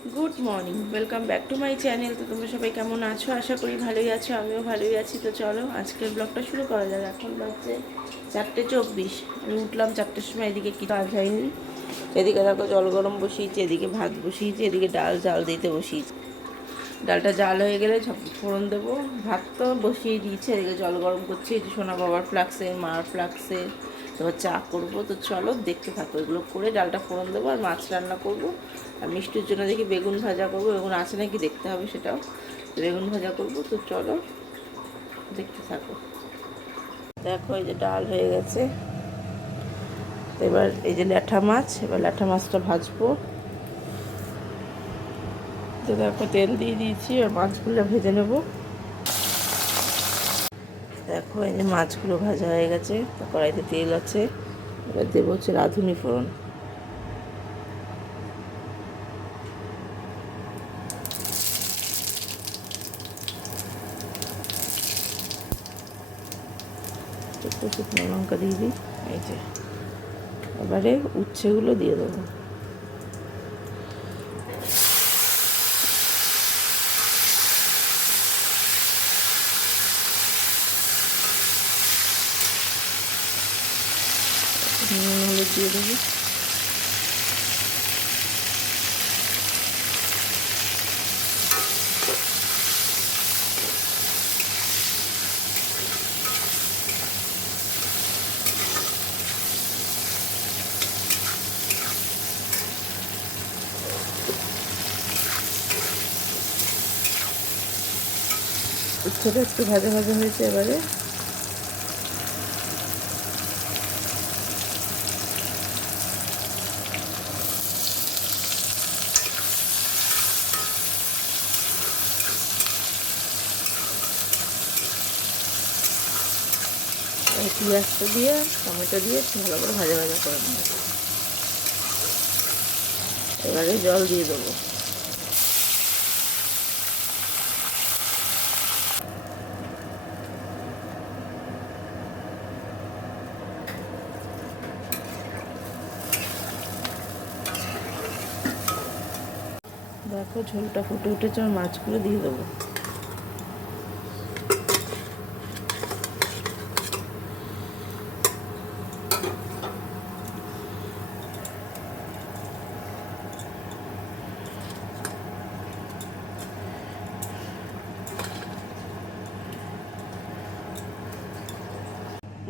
Good morning welcome back to my channel তো তোমরা সবাই কেমন আছো? আশা করি ভালোই আছো, আমিও ভালোই আছি। তো চলো, আজকের ব্লগটা শুরু করা যাক। এখন বাজছে চারটে চব্বিশ। আমি উঠলাম চারটের সময় এদিকে কি কাজ হয়নি এদিকে দেখো জল গরম বসিয়েছি, এদিকে ভাত বসিয়েছি, এদিকে ডাল জাল দিতে বসিয়েছি। ডালটা জাল হয়ে গেলে ফোড়ন দেবো। ভাত তো বসিয়ে দিয়েছে, এদিকে জল গরম করছি। সোনা বাবার ফ্লাক্সে মার ফ্লাক্সে এবার চা করব। তো চলো, দেখতে থাকো। এগুলো করে ডালটা ফোড়ন দেবো আর মাছ রান্না করব। আর মিষ্টির জন্য দেখি বেগুন ভাজা করব। বেগুন আছে নাকি? দেখতে হবে সেটাও। বেগুন ভাজা করব। তো চলো, দেখতে থাকো। দেখো, এই যে ডাল হয়ে গেছে। এবার এই যে ল্যাঠা মাছ, এবার ল্যাঠা মাছটা ভাজবো। তো দেখো, তেল দিয়ে দিয়েছি আর মাছগুলো ভেজে নেব। দেখো, এই যে মাছগুলো ভাজা হয়ে গেছে কড়াইতে তেল আছে। এবার দেবো হচ্ছে রাঁধুনি ফোড়ন। একটু শুকনো লঙ্কা দিয়ে দিই, এই যে। এবারে উচ্ছেগুলো দিয়ে দেবো। নুন দিয়ে দেবো একটু ভাজা ভাজা হয়েছে এবারে এই পেঁয়াজটা দিয়ে টমেটো দিয়ে একটু ভালো করে ভাজা ভাজা করে নেব। এবারে জল দিয়ে দেবো। দেখো ঝোলটা ফুটে উঠেছে আর মাছগুলো দিয়ে দেবো।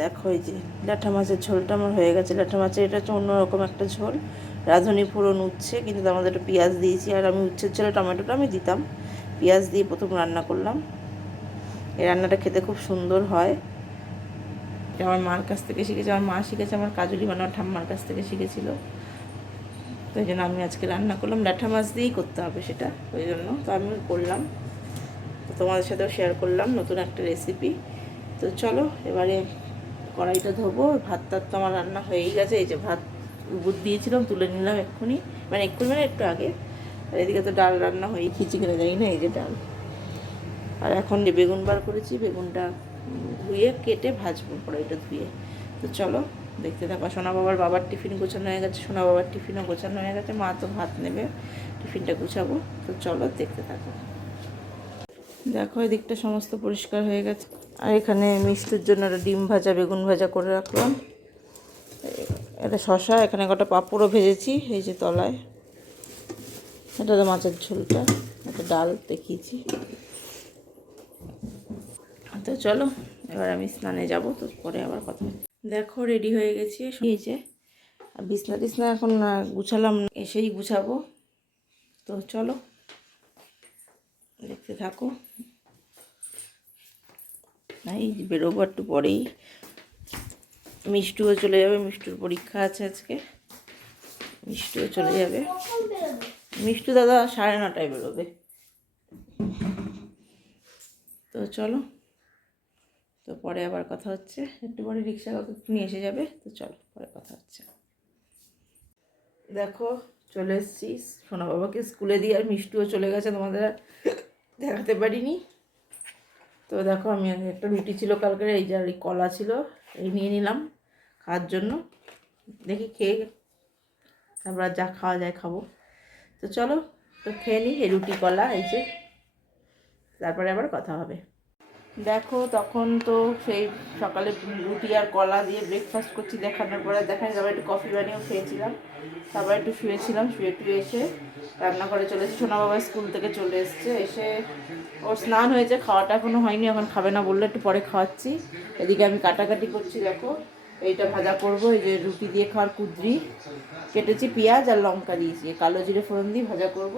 দেখো এই যে ল্যাঠা মাছের ঝোলটা আমার হয়ে গেছে। ল্যাঠা মাছের এটা হচ্ছে অন্যরকম একটা ঝোল। রাঁধুনি ফোড়ন উচ্ছে, কিন্তু মধ্যে একটু পেঁয়াজ দিয়েছি। আর আমি উচ্ছের ঝোলে টমেটোটা আমি দিতাম। পেঁয়াজ দিয়ে প্রথম রান্না করলাম। এই রান্নাটা খেতে খুব সুন্দর হয়। আমার মার কাছ থেকে শিখেছি, আমার মা শিখেছে, আমার কাজুলি মানে আমার ঠাম্মার কাছ থেকে শিখেছিল। তো এই জন্য আমি আজকে রান্না করলাম। ল্যাঠা মাছ দিয়েই করতে হবে সেটা, ওই জন্য। তো আমি করলাম। তোমাদের সাথেও শেয়ার করলাম নতুন একটা রেসিপি তো চলো, এবারে কড়াইটা ধোবো ভাত টাত তো আমার রান্না হয়েই গেছে, এই যে ভাত বুট দিয়েছিলাম, তুলে নিলাম এক্ষুনি মানে এক্ষুনি মানে একটু আগে। আর এদিকে তো ডাল রান্না হয়েই খিচি কিনে যাই না এই যে ডাল। আর এখন যে বেগুন বার করেছি, বেগুনটা ধুয়ে, কেটে ভাজবো কড়াইটা ধুয়ে। তো চলো, দেখতে থাকো, সোনা বাবার বাবার টিফিন গোছানো হয়ে গেছে, সোনা বাবার টিফিনও গোছানো হয়ে গেছে, মা তো ভাত নেবে, টিফিনটা গুছাবো। তো চলো, দেখতে থাকো। দেখো, এদিকটা সমস্ত পরিষ্কার হয়ে গেছে। আর এখানে মিষ্টির জন্য একটা ডিম ভাজা, বেগুন ভাজা করে রাখলাম। এটা শশা এখানে কটা পাঁপড়ও ভেজেছি, এই যে তলায়। এটা তো মাছের ঝোলটা একটা ডাল দেখিয়েছি। তো চলো, এবার আমি স্নানে যাব, তো পরে আবার কথা দেখো রেডি হয়ে গেছি। এই যে, আর বিছনা টিছনা এখন গুছালাম এসেই গুছাবো। তো চলো, দেখতে থাকো। এই বেরোবো একটু পরেই। মিষ্টুও চলে যাবে, মিষ্টুর পরীক্ষা আছে আজকে। মিষ্টুও চলে যাবে। মিষ্টু দাদা সাড়ে নটায় বেরোবে। তো চলো। তো পরে আবার কথা হচ্ছে। একটু পরে রিক্সা কাকু নিয়ে এসে যাবে। তো চলো, পরে কথা হচ্ছে। দেখো, চলে এসেছি। সোনা বাবাকে স্কুলে দিয়ে আর মিষ্টিও চলে গেছে, তোমাদের দেখাতে পারিনি। তো দেখো আমি একটা রুটি ছিল কালকে এই যে এই কলা ছিল, এই নিয়ে নিলাম খাওয়ার জন্য। দেখি খেয়ে তারপর যা খাওয়া যায় খাব। তো চলো, তো খেয়ে নিই এই রুটি কলা, এই যে। তারপরে আবার কথা হবে। দেখো, তখন তো সেই সকালে রুটি আর কলা দিয়ে ব্রেকফাস্ট করছি দেখানোর পরে দেখা যাবে একটু কফি বানিয়েও খেয়েছিলাম। তারপর একটু শুয়েছিলাম, শুয়ে টুয়ে এসে রান্না করে চলে এসেছি। সোনা বাবা স্কুল থেকে চলে এসছে, এসে ওর স্নান হয়েছে, খাওয়াটা এখনও হয়নি, এখন খাবে না বললে, একটু পরে খাওয়াচ্ছি। এদিকে আমি কাটাকাটি করছি, দেখো, এইটা ভাজা করব, এই যে রুটি দিয়ে খাওয়ার কুদরি, কেটেছি পেঁয়াজ আর লঙ্কা দিয়েছি কালো জিরে ফোড়ন দিয়ে ভাজা করব।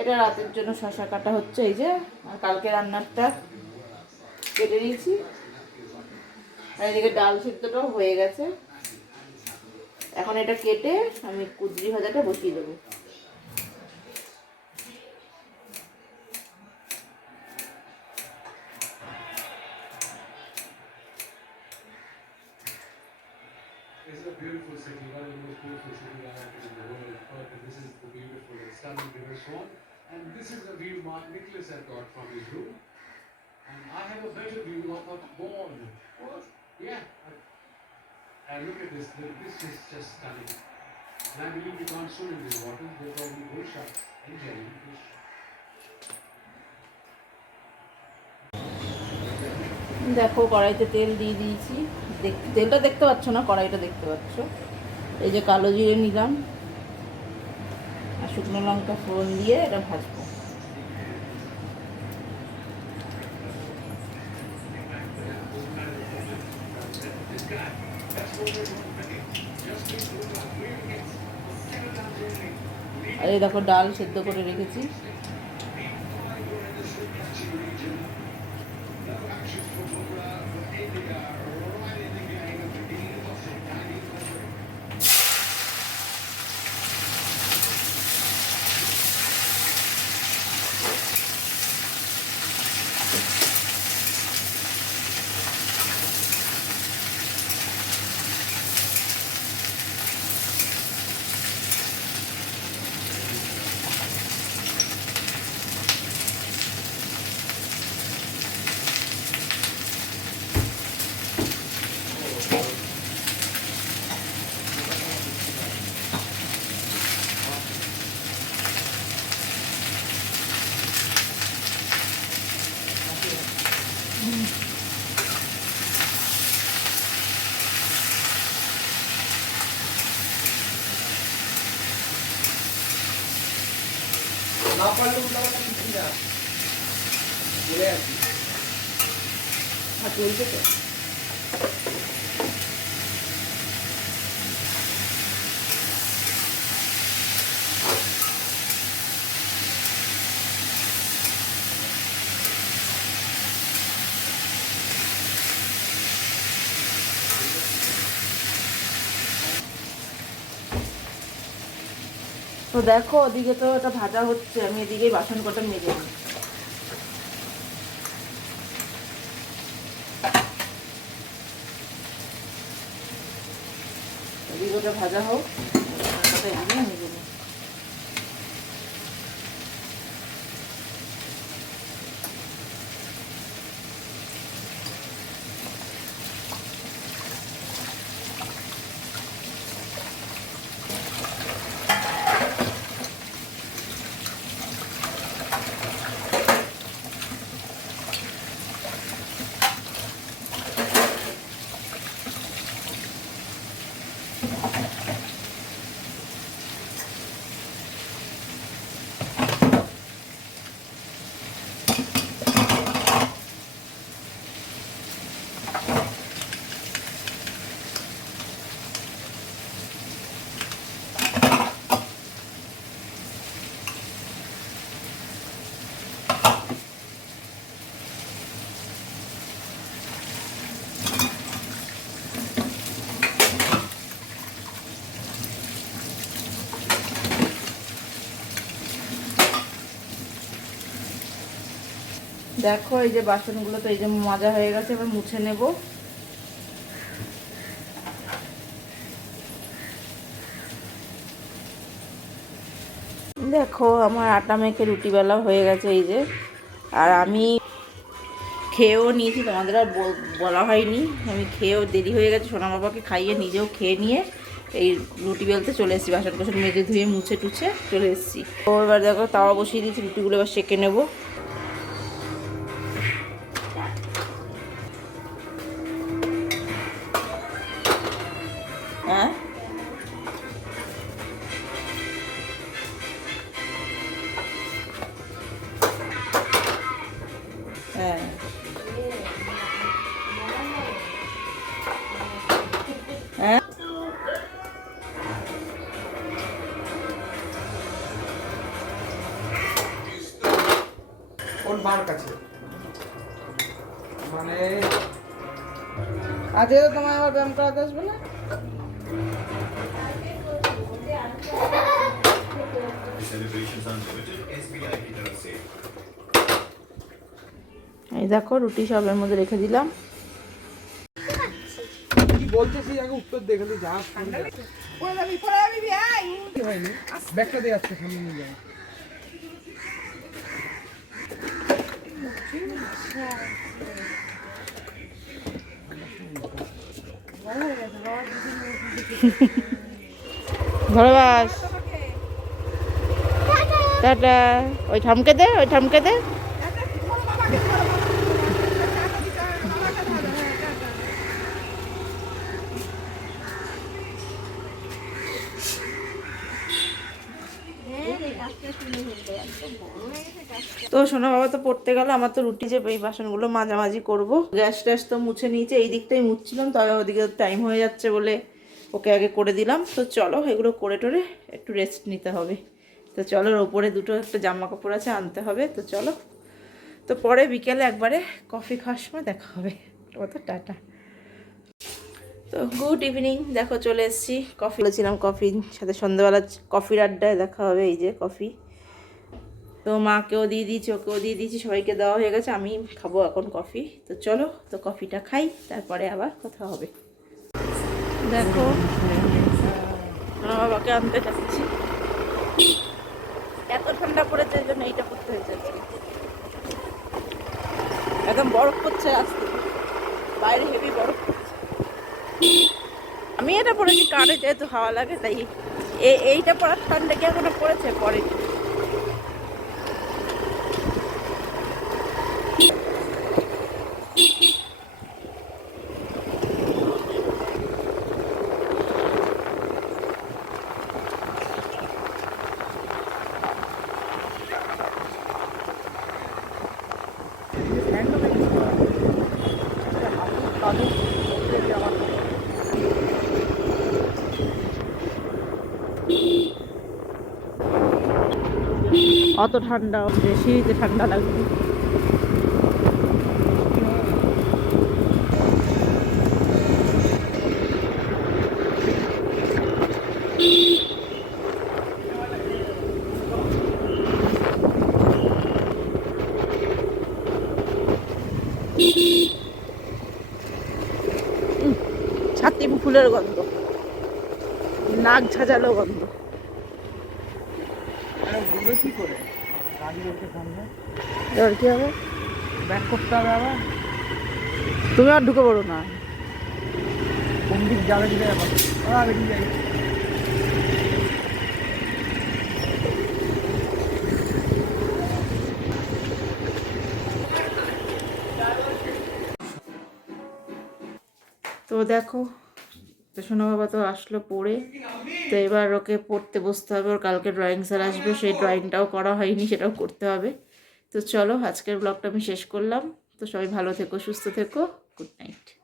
এটা রাতের জন্য শশা কাটা হচ্ছে, এই যে, আর কালকে রান্নারটা কেটে নিয়েছি। আর এদিকে ডাল সিদ্ধটাও হয়ে গেছে। এখন এটা কেটে আমি কুদরি ভাজাটা বসিয়ে দেবো। This. This is just stunning. And I believe you can't swim in these waters. They're probably bull sharks and jellyfish. দেখো কড়াইতে তেল দিয়ে দিয়েছি তেলটা দেখতে পাচ্ছ না কড়াইটা দেখতে পাচ্ছ এই যে কালো জিরে নিলাম আর শুকনো লঙ্কা ফোড়ন দিয়ে এটা ভাজবো আর এই দেখো ডাল সেদ্ধ করে রেখেছি। তো তো দেখো ওদিকে তো এটা ভাজা হচ্ছে আমি এদিকে বাসন কটা মেজে নিই। এদিকে ভাজা হোক আমি এদিকে মেজে দেখো, এই যে বাসনগুলো তো এই যে মাজা হয়ে গেছে, এবার মুছে নেব। দেখো, আমার আটা মেখে রুটিবেলা হয়ে গেছে এই যে। আর আমি খেয়েও নিয়েছি, তোমাদের আর বল- হয়নি। আমি খেয়েও দেরি হয়ে গেছে, সোনা বাবাকে খাইয়ে নিজেও খেয়ে নিয়ে এই রুটি বেলতে চলে এসেছি বাসন কোসন মেজে ধুয়ে মুছে টুছে চলে এসেছি। তো এবার দেখো, তাওয়া বসিয়ে দিয়েছি, রুটিগুলো এবার সেঁকে নেব। হ্যাঁ? হ্যাঁ। হ্যাঁ? ওর মার কাছে। মানে আজকে তো তোমায় আবার ব্যায়াম করাতে আসবে না? এই দেখো রুটি সবের মধ্যে রেখে দিলাম। সেই আগে উত্তর দেখে যা কি হয়নি? ব্যাগটা দিয়ে যাচ্ছে সামনে নিয়ে যাও। বাস টাটা। ওই ঠামকে দে, ওই ঠামকে দে। তো সোনা বাবা তো পড়তে গেল, আমার তো রুটি যে এই বাসনগুলো মাঝামাঝি করব। গ্যাস ট্যাস তো মুছে নিয়েছে, এই দিকটাই মুছছিলাম তবে ওদিকে টাইম হয়ে যাচ্ছে বলে। ওকে আগে করে দিলাম। তো চলো এগুলো করে টোরে একটু রেস্ট নিতে হবে। তো চলো ওপরে দুটো একটা জামা কাপড় আছে আনতে হবে। তো চলো। তো পরে বিকেলে একবারে কফি খাওয়ার সময় দেখা হবে। ও তো টাটা। তো গুড ইভিনিং দেখো চলে এসেছি। কফি বলেছিলাম কফির সাথে সন্ধ্যাবেলা কফির আড্ডায় দেখা হবে এই যে কফি তো মাকেও দিয়ে দিয়েছি, ওকেও দিয়ে দিয়েছি। সবাইকে দেওয়া হয়ে গেছে। আমি খাব এখন কফি তো চলো, তো কফিটা খাই। তারপরে আবার কথা হবে। দেখো। আমার বাবাকে আনতে যাচ্ছি। এত ঠান্ডা পড়েছে জন্য এইটা পড়তে হয়েছে আজকে। একদম বরফ পড়ছে রাস্তা বাইরে হেভি বরফ পড়ছে। আমি এটা পড়েছি কারে যেহেতু হাওয়া লাগে, তাই এইটা পড়ার ঠান্ডা কি এখনও পড়েছে? পরে অত ঠান্ডা যে সিঁড়িতে ঠান্ডা লাগবে। ছাতি ফুলের গন্ধ। নাক ঝাঁঝালো গন্ধ। কি করে? কি হবে? ব্যাক করতে হবে আবার। তুমি আর ঢুকে পড়ো না। কোন দিক যাবে দেখো, তো সোনা বাবা তো আসলো পড়ে। তো এবার ওকে পড়তে বসতে হবে, ওর কালকে ড্রয়িং স্যার আসবে, সেই ড্রয়িংটাও করা হয়নি, সেটাও করতে হবে। তো চলো, আজকের ব্লগটা আমি শেষ করলাম। তো সবাই ভালো থেকো, সুস্থ থেকো গুড নাইট